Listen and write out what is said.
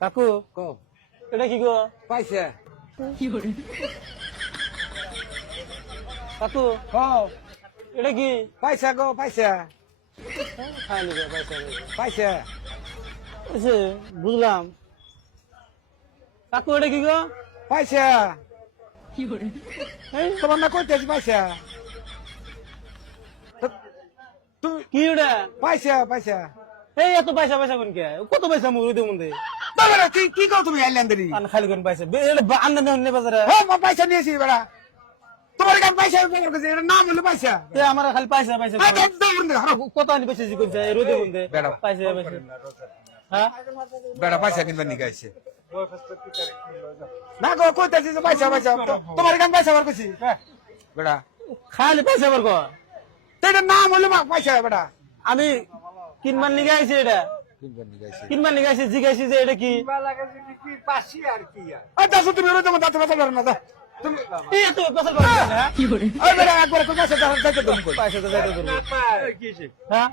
কাকু কো এটা কি গো? পাইছে কাকু কও এটা কি? পাইছে গো পাইছে খাইলি গো পয়সা নেই। পাইছে এসে বুঝলাম। কাকু এটা কি গো? পাইছে এই, তোমার না কইতেছি পাইছে তুমি কি ওটা? পাইছে পাইছে এই এত পয়সা পয়সা কোন কে? কত পয়সা মুড়ি দেবো মধ্যে? বাবা কি কি কও তুমি আইল্যান্ডেরি আন খালি কোন পয়সা? আন্দাজ নেই বাজারে। হ্যাঁ পয়সা নিয়েছি বেড়া তোমার কাছে পয়সা ব্যবহার করছি এটা নাম হলো পয়সা তে আমার খালি পয়সা পয়সা কত আনি পয়সা জি কোন রোদে কোন দে বেড়া। পয়সা পয়সা। হ্যাঁ বেড়া পয়সা কিনবার নিয়ে গাইছে না গো কইতেছি যে পয়সা পয়সা তোমার কাছে পয়সা ব্যবহার করছি বেড়া খালি পয়সা বার কর। এটা নাম হলো পয়সা বেড়া আমি কিনবার নিয়ে আইছি এটা, কিনবার নিয়ে গাইছে কিনবার নিয়ে আইছি জিজ্ঞাসি যে এটা কি? আচ্ছা তুমি রোজ তোমার দাঁত ব্যথা করে না দাও তুমি এই এত পয়সা বার কর না। ওই বেড়া একবার কই পয়সা দাও যাইতে তুমি কই পয়সা তো যাইতে ধরবো। হ্যাঁ